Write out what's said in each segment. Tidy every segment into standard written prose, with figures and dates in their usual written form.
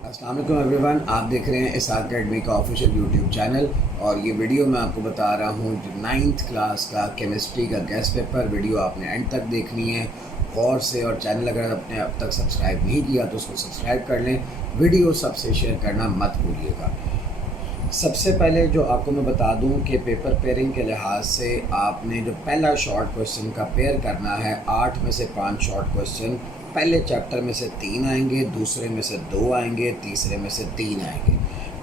अस्सलाम वालेकुम एवरीवन, आप देख रहे हैं इस अकेडमी का ऑफिशियल यूट्यूब चैनल। और ये वीडियो मैं आपको बता रहा हूँ जो 9th क्लास का केमिस्ट्री का गेस्ट पेपर वीडियो आपने एंड तक देखनी है गौर से। और चैनल अगर आपने अब तक सब्सक्राइब नहीं किया तो उसको सब्सक्राइब कर लें। वीडियो सबसे शेयर करना मत भूलिएगा। सबसे पहले जो आपको मैं बता दूं कि पेपर पेयरिंग के लिहाज से आपने जो पहला शॉर्ट क्वेश्चन का पेयर करना है, 8 में से 5 शॉर्ट क्वेश्चन पहले चैप्टर में से 3 आएंगे, दूसरे में से 2 आएंगे, तीसरे में से 3 आएंगे।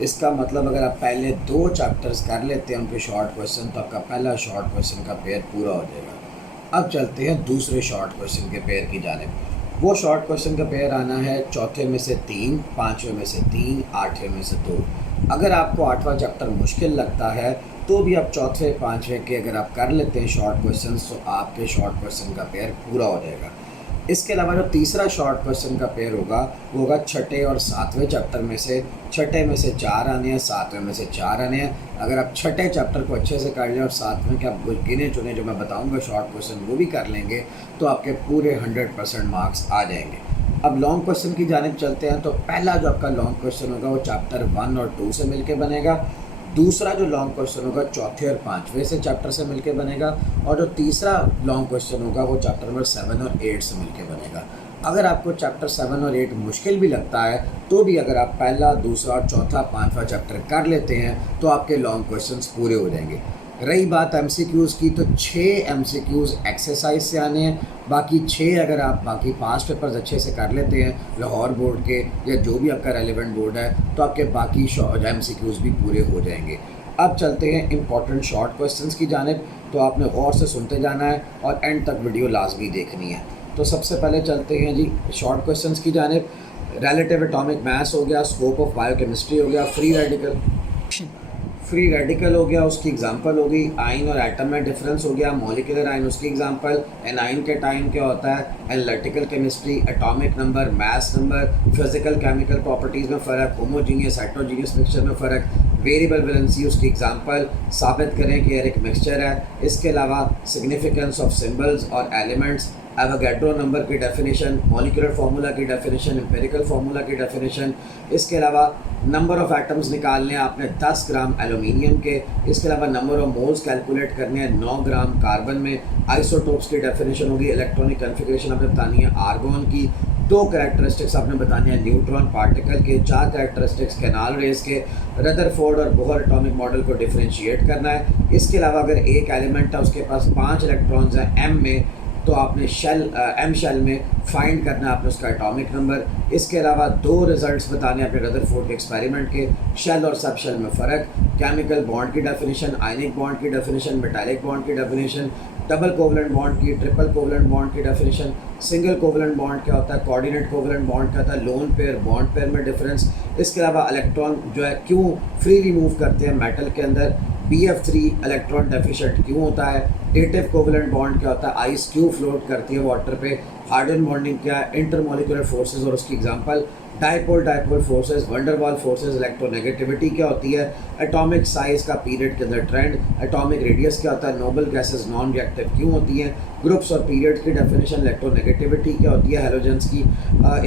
इसका मतलब अगर आप पहले 2 चैप्टर्स कर लेते हैं उनके शॉर्ट क्वेश्चन तो आपका पहला शॉर्ट क्वेश्चन का पेयर पूरा हो जाएगा। अब चलते हैं दूसरे शॉर्ट क्वेश्चन के पेयर की जानिब। वो शॉर्ट क्वेश्चन का पेयर आना है चौथे में से 3, पाँचवें में से 3, आठवें में से 2। अगर आपको 8वां चैप्टर मुश्किल लगता है तो भी आप चौथे पाँचवें के अगर आप कर लेते हैं शॉर्ट क्वेश्चन तो आपके शॉर्ट क्वेश्चन का पेयर पूरा हो जाएगा। इसके अलावा जो तीसरा शॉर्ट क्वेश्चन का पेयर होगा वो होगा छठे और सातवें चैप्टर में से। छठे में से 4 आने हैं, सातवें में से 4 आने हैं। अगर आप छठे चैप्टर को अच्छे से कर लें और सातवें के आप गिने चुने जो मैं बताऊंगा शॉर्ट क्वेश्चन वो भी कर लेंगे तो आपके पूरे 100% मार्क्स आ जाएंगे। अब लॉन्ग क्वेश्चन की जानिब चलते हैं। तो पहला जो आपका लॉन्ग क्वेश्चन होगा वो चैप्टर 1 और 2 से मिलके बनेगा। दूसरा जो लॉन्ग क्वेश्चन होगा चौथे और पाँचवें से चैप्टर से मिलके बनेगा। और जो तीसरा लॉन्ग क्वेश्चन होगा वो चैप्टर नंबर 7 और 8 से मिलके बनेगा। अगर आपको चैप्टर 7 और 8 मुश्किल भी लगता है तो भी अगर आप पहला, दूसरा और चौथा, पाँचवा चैप्टर कर लेते हैं तो आपके लॉन्ग क्वेश्चंस पूरे हो जाएंगे। रही बात एमसीक्यूज़ की तो 6 एमसीक्यूज़ एक्सरसाइज से आने हैं। बाकी 6 अगर आप बाकी 5 पेपर्स अच्छे से कर लेते हैं लाहौर बोर्ड के या जो भी आपका रेलिवेंट बोर्ड है तो आपके बाकी एमसीक्यूज़ भी पूरे हो जाएंगे। अब चलते हैं इंपॉर्टेंट शॉर्ट क्वेश्चंस की जानिब। तो आपने गौर से सुनते जाना है और एंड तक वीडियो लाजमी देखनी है। तो सबसे पहले चलते हैं जी शॉर्ट क्वेश्चंस की जानिब। रिलेटिव एटॉमिक मास हो गया, स्कोप ऑफ बायोकेमिस्ट्री हो गया, फ्री रेडिकल हो गया, उसकी एग्जांपल होगी। आयन और एटम में डिफरेंस हो गया, मॉलिक्यूलर आयन उसकी एग्जांपल। एनाइन के टाइम क्या होता है, analytical chemistry, atomic number, mass number, physical chemical properties में फ़र्क, होमोजीनियस हेटेरोजीनियस मिक्सचर में फ़र्क, वेरिएबल वैलेंसी उसकी एग्जांपल, साबित करें कि यह एक मिक्सचर है। इसके अलावा सिग्निफिकेंस ऑफ सिंबल्स और एलिमेंट्स, एवोगैड्रो नंबर की डेफिनेशन, मॉलिक्यूलर फार्मूला की डेफिनेशन, एम्पिरिकल फार्मूला की डेफिनेशन। इसके अलावा नंबर ऑफ़ एटम्स निकालने हैं आपने 10 ग्राम एलुमिनियम के। इसके अलावा नंबर ऑफ मोल्स कैलकुलेट करने हैं 9 ग्राम कार्बन में। आइसोटोप्स की डेफिनेशन होगी, इलेक्ट्रॉनिक कन्फिग्रेशन आपने बतानी है आर्गॉन की। 2 कैरेक्टरिस्टिक्स आपने बतानी है न्यूट्रॉन पार्टिकल के। 4 कैरेक्टरिस्टिक्स कैनाल रेस के। रदरफोर्ड और बोहर एटॉमिक मॉडल को डिफरेंशिएट करना है। इसके अलावा अगर एक एलिमेंट है उसके पास 5 इलेक्ट्रॉन्स हैं एम में तो आपने एम शेल में फाइंड करना है आपने उसका एटॉमिक नंबर। इसके अलावा 2 रिजल्ट्स बताने हैं अपने रदरफोर्ड के एक्सपेरिमेंट के, शेल और सब शेल में फ़र्क, केमिकल बॉन्ड की डेफिनेशन, आयनिक बॉन्ड की डेफिनेशन, मेटालिक बॉन्ड की डेफिनेशन, डबल कोवलेंट बॉन्ड की, ट्रिपल कोवलेंट बॉन्ड की डेफिनेशन, सिंगल कोवलेंट बॉन्ड क्या होता है, कोऑर्डिनेट कोवलेंट बॉन्ड क्या होता है, लोन पेयर बॉन्ड पेयर में डिफरेंस। इसके अलावा इलेक्ट्रॉन जो है क्यों फ्री रिमूव करते हैं मेटल के अंदर, BF3 इलेक्ट्रॉन डेफिशिएंट क्यों होता है, डेटिव कोवलेंट बॉन्ड क्या होता है, आइस क्यों फ्लोट करती है वाटर पे, हार्डन बॉन्डिंग क्या है, इंटरमॉलिक्यूलर फोर्सेस और उसकी example, dipole forces, van der Waals forces, electronegativity क्या होती है, एटॉमिक साइज का पीरियड के अंदर ट्रेंड, एटॉमिक रेडियस क्या होता है, नोबल गैसेस नॉन रिएक्टिव क्यों होती हैं, ग्रुप्स और पीरियड्स की डेफिनेशन, इलेक्ट्रोनेगेटिविटी क्या होती है हैलोजेंस की।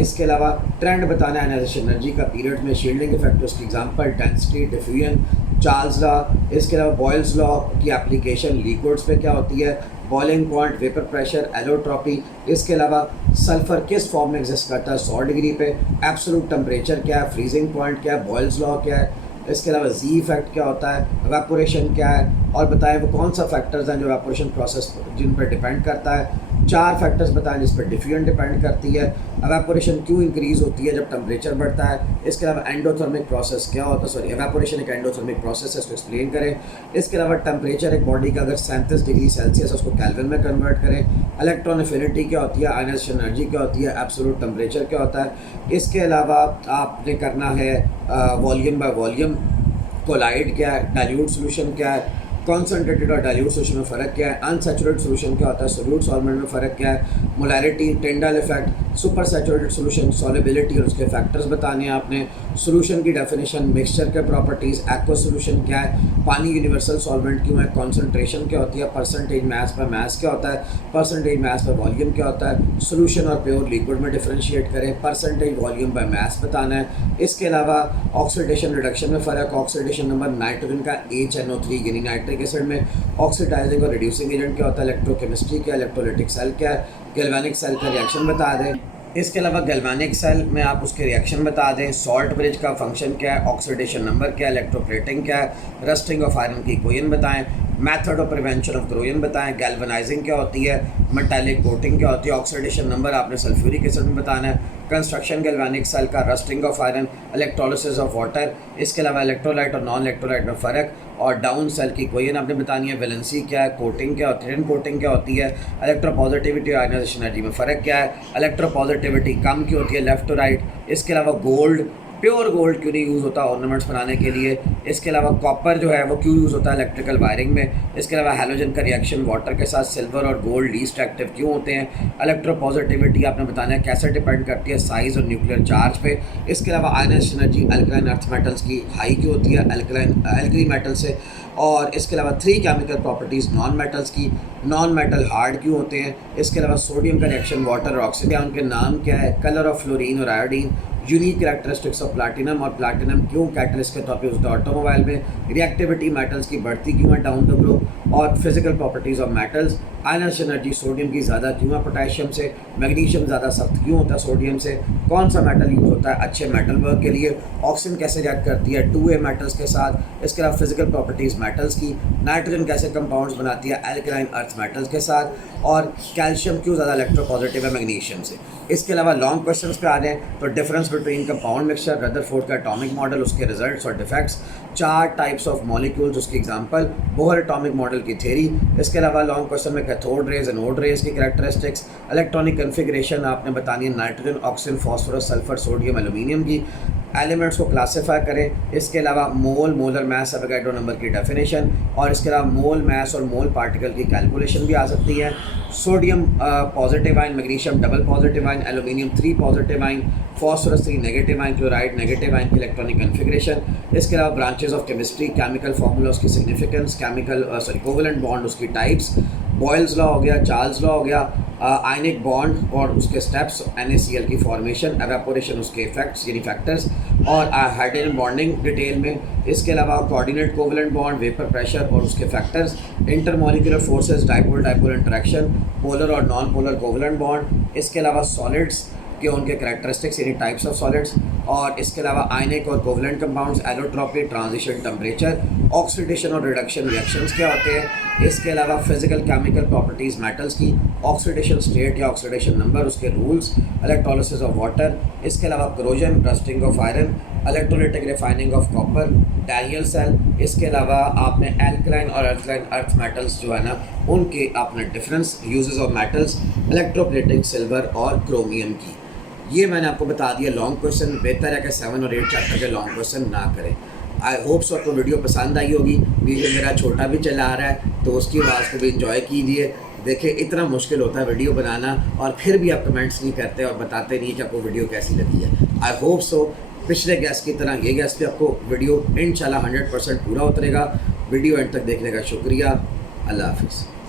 इसके अलावा ट्रेंड बताना है आयनाइजेशन एनर्जी का पीरियड में, शील्डिंग इफेक्ट उसकी example, density, diffusion, Charles law. इसके अलावा बॉयल्स लॉ की एप्लीकेशन लिक्विड्स पे क्या होती है, boiling point, vapour pressure, allotropy. इसके अलावा सल्फर किस फॉर्म में एग्जिस्ट करता है 100 डिग्री पे, एब्सोल्यूट टेम्परेचर क्या है, फ्रीजिंग पॉइंट क्या है, बॉयल्स लॉ क्या है। इसके अलावा जी इफेक्ट क्या होता है, एवापोरेशन क्या है, और बताएं वो कौन सा फैक्टर्स हैं जो एवापोरेशन प्रोसेस जिन पर डिपेंड करता है। 4 फैक्टर्स बताएं जिस पर डिफ्यूजन डिपेंड करती है। एवापोरेशन क्यों इंक्रीज़ होती है जब टेम्परेचर बढ़ता है। इसके अलावा एंडोथर्मिक प्रोसेस क्या होता है, सॉरी एवापोरेशन एक एंडोथर्मिक प्रोसेस है, इसको एक्सप्लेन करें। इसके अलावा टेम्परेचर एक बॉडी का अगर 37 डिग्री सेल्सियस उसको केल्विन में कन्वर्ट करें। इलेक्ट्रॉन एफिनिटी क्या होती है, आयनाइजेशन एनर्जी क्या होती है, एब्सोल्यूट टेम्परेचर क्या होता है। इसके अलावा आपने करना है वॉल्यूम बाय वॉल्यूम, कोलाइड क्या है, डाइल्यूट सॉल्यूशन क्या है, कॉन्सनट्रेटेड और डाइल्यूट सोल्यूशन में फ़र्क क्या है, अनसैचुरेटेड सोल्यूशन क्या होता है, सोल्यूट सॉल्वेंट में फ़र्क क्या है, molarity, Tyndall effect, super saturated solution, solubility और उसके फैक्टर्स बताने हैं आपने, सोल्यूशन की डेफिनेशन, मिक्सचर के प्रॉपर्टीज़, एक्वा सोल्यूशन क्या है, पानी यूनिवर्सल सॉल्वेंट क्यों है, कॉन्सनट्रेशन क्या होती है, परसेंटेज मास पर मास क्या होता है, परसेंटेज मास पर वॉल्यूम क्या होता है, सोल्यूशन और प्योर लिक्विड में डिफरेंशिएट करें, परसेंटेज वॉल्यूम बाय मास बताना है। इसके अलावा ऑक्सीडेशन रिडक्शन में फ़र्क, ऑक्सीडेशन नंबर, नाइट्रोजन का HNO3 यानी नाइट्रिक एसिड में ऑक्सीडाइजिंग और रिड्यूसिंग एजेंट क्या होता है, इलेक्ट्रोकेमिस्ट्री क्या, इलेक्ट्रोलिटिक सेल क्या है, गैल्वेनिक सेल का रिएक्शन बता दें। इसके अलावा गैल्वेनिक सेल में आप उसके रिएक्शन बता दें, सॉल्ट ब्रिज का फंक्शन क्या है, ऑक्सीडेशन नंबर क्या है, इलेक्ट्रोप्लेटिंग क्या है, रस्टिंग ऑफ आयरन की इक्वेशन बताएं, method of prevention of corrosion बताएं, गैल्वेनाइजिंग क्या होती है, मेटालिक कोटिंग क्या होती है, ऑक्सीडेशन नंबर आपने सल्फ्यूरिक एसिड में बताना है, कंस्ट्रक्शन गैल्वेनिक सेल का, rusting of iron, electrolysis of water. इसके अलावा इलेक्ट्रोलाइट और नॉन इलेक्ट्रोलाइट में फ़र्क और डाउन सेल की इक्वेशन आपने बतानी है, वैलेंसी क्या है, कोटिंग क्या होती है, टिन कोटिंग क्या होती है, इलेक्ट्रोपॉजिटिविटी और आयनाइजेशन एनर्जी में फ़र्क क्या है, इलेक्ट्रोपॉजिटिविटी कम क्यों होती है लेफ्ट टू राइट। इसके अलावा गोल्ड, प्योर गोल्ड क्यों नहीं यूज़ होता ऑर्नामेंट्स बनाने के लिए। इसके अलावा कॉपर जो है वो क्यों यूज़ होता है इलेक्ट्रिकल वायरिंग में। इसके अलावा हैलोजन का रिएक्शन वाटर के साथ सिल्वर और गोल्ड लीस्ट एक्टिव क्यों होते हैं। इलेक्ट्रोपॉजिटिविटी आपने बताना है कैसे डिपेंड करती है साइज़ और न्यूक्लियर चार्ज पे। इसके अलावा ionisation energy alkaline earth metals की हाई क्यों होती है अल्कली मेटल से। और इसके अलावा 3 केमिकल प्रॉपर्टीज़ नॉन मेटल्स की, नॉन मेटल हार्ड क्यों होते हैं। इसके अलावा सोडियम का रिएक्शन वाटर और ऑक्सीजन, उनके नाम क्या है, कलर ऑफ फ्लोरीन और iodine, unique characteristics of platinum और प्लैटिनम क्यों कैटलिस्ट के तौर पे होता है ऑटोमोबाइल में, रिएक्टिविटी मेटल्स की बढ़ती क्यों है डाउन द ग्रुप, और physical properties of metals, ionisation energy sodium की ज़्यादा क्यों है पोटेशियम से, मैग्नीशियम ज़्यादा सख्त क्यों होता है सोडियम से, कौन सा मेटल यूज़ होता है अच्छे मेटल वर्क के लिए, ऑक्सीजन कैसे रिएक्ट करती है 2A मेटल्स के साथ। इसके अलावा फिजिकल प्रॉपर्टीज़ मेटल्स की, नाइट्रोजन कैसे कंपाउंड्स बनाती है एल्कलाइन अर्थ मेटल्स के साथ, और कैल्शियम क्यों ज़्यादा इलेक्ट्रोपॉजिटिव है मैग्नीशियम से। इसके अलावा लॉन्ग क्वेश्चंस पे आ रहे हैं तो difference between compound mixture, Rutherford का एटॉमिक मॉडल, उसके रिजल्ट्स और डिफेक्ट्स, 4 टाइप्स ऑफ मॉलिक्यूल्स उसकी एग्जांपल, बोहर एटॉमिक मॉडल की थ्योरी। इसके अलावा लॉन्ग क्वेश्चन में कैथोड रेज, एनोड रेज की कैरेक्टरिस्टिक्स, इलेक्ट्रॉनिक कन्फिग्रेशन आपने बतानी है nitrogen, oxygen, phosphorus, sulphur, sodium, aluminium की, एलिमेंट्स को क्लासीफाई करें। इसके अलावा मोल, मोलर मास, एवोगाड्रो नंबर की डेफिनेशन, और इसके अलावा मोल मास और मोल पार्टिकल की कैलकुलेशन भी आ सकती है। Sodium positive ion, magnesium double positive ion, aluminium 3 positive ion, phosphorus 3 negative ion, chloride negative ion की इलेक्ट्रॉनिक कन्फिग्रेशन। इसके अलावा branches of chemistry, chemical formula उसकी सिग्निफिकेंस, केमिकल कोवेलेंट बॉन्ड उसकी टाइप्स, बॉयल्स लॉ हो गया, चार्ल्स लॉ हो गया, ionic bond और उसके स्टेप्स, NaCl की फॉर्मेशन, एवेपोरेशन उसके इफेक्ट्स यानी फैक्टर्स, और हाइड्रोजन बॉन्डिंग डिटेल में। इसके अलावा coordinate covalent bond, vapour pressure और उसके factors, intermolecular forces, dipole dipole interaction, polar और नॉन पोलर कोवेलेंट बॉन्ड। इसके अलावा सॉलिड्स के उनके कैरेक्टरिस्टिक्स यानी टाइप्स ऑफ सॉलिड्स, और इसके अलावा आयनिक और covalent compounds, allotropy, transition temperature, oxidation और रिडक्शन रिएक्शंस क्या होते हैं। इसके अलावा फिजिकल केमिकल प्रॉपर्टीज़ मेटल्स की, ऑक्सीडेशन स्टेट या ऑक्सीडेशन नंबर, उसके रूल्स, इलेक्ट्रोलिसिस ऑफ वाटर। इसके अलावा corrosion, rusting of iron, electrolytic refining of copper, Daniell cell. इसके अलावा आपने एल्कलाइन और अल्कलाइन अर्थ मेटल्स जो है ना उनके आपने difference, uses of metals, electroplating, silver और क्रोमियम की, ये मैंने आपको बता दिया लॉन्ग क्वेश्चन। बेहतर है कि 7 और 8 चैप्टर के लॉन्ग क्वेश्चन ना करें। आई होप सो आपको वीडियो पसंद आई होगी। वीडियो मेरा छोटा भी चला आ रहा है तो उसकी आवाज़ को भी इंजॉय कीजिए। देखिए इतना मुश्किल होता है वीडियो बनाना और फिर भी आप कमेंट्स नहीं करते और बताते नहीं कि आपको वीडियो कैसी लगी है। आई होप सो पिछले गैस की तरह ये गैस भी आपको वीडियो इंशाल्लाह 100% पूरा उतरेगा। वीडियो एंड तक देखने का शुक्रिया। अल्लाह हाफिज़।